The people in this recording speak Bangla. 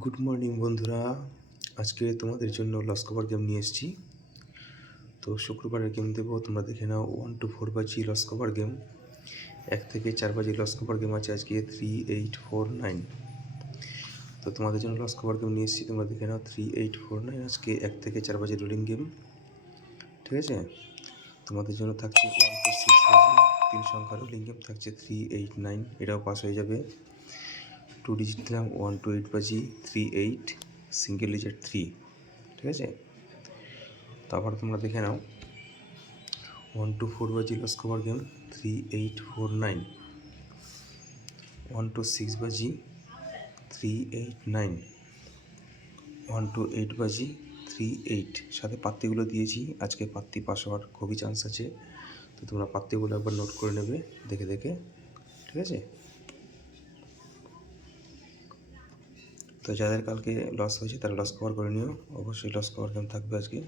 গুড মর্নিং বন্ধুরা। আজকে তোমাদের জন্য লস কভার গেম নিয়ে এসেছি। তো শুক্রবারের গেম দেবো, তোমরা দেখে নাও। 1 to 4 বাজি লস কভার গেম, 1 থেকে 4 বাজি লস কভার গেম আছে আজকে 3, 8, 4, 9। তো তোমাদের জন্য লস কভার গেম নিয়ে এসেছি, তোমরা দেখে নাও। 3, 8, 4, 9 আজকে 1 থেকে 4 বাজি রোলিং গেম, ঠিক আছে। তোমাদের জন্য থাকছে 1 to 6 বাজি 3 সংখ্যা রোলিং গেম, থাকছে 3, 8, 9, এটাও পাস হয়ে যাবে। 2 ডিজিট দিলাম 1 to 8 বাজি 3, 8, সিঙ্গেল ডিজিট 3, ঠিক আছে। তারপর তোমরা দেখে নাও 1 to 4 বাজি লস কভার গেম 3, 8, 4, 9, 1 to 6 বাজি 3, 8, 9, 1 to 8 বাজি 3, 8। সাথে পাত্তিগুলো দিয়েছি, আজকে পাত্তি পাস হওয়ার খুবই চান্স আছে। তো তোমরা পাত্তিগুলো একবার নোট করে নেবে দেখে দেখে, ঠিক আছে। তো যাদের কালকে লস হয়েছে তারা লস কভার করে নিও, অবশ্যই লস কভার গেম থাকবে আজকে।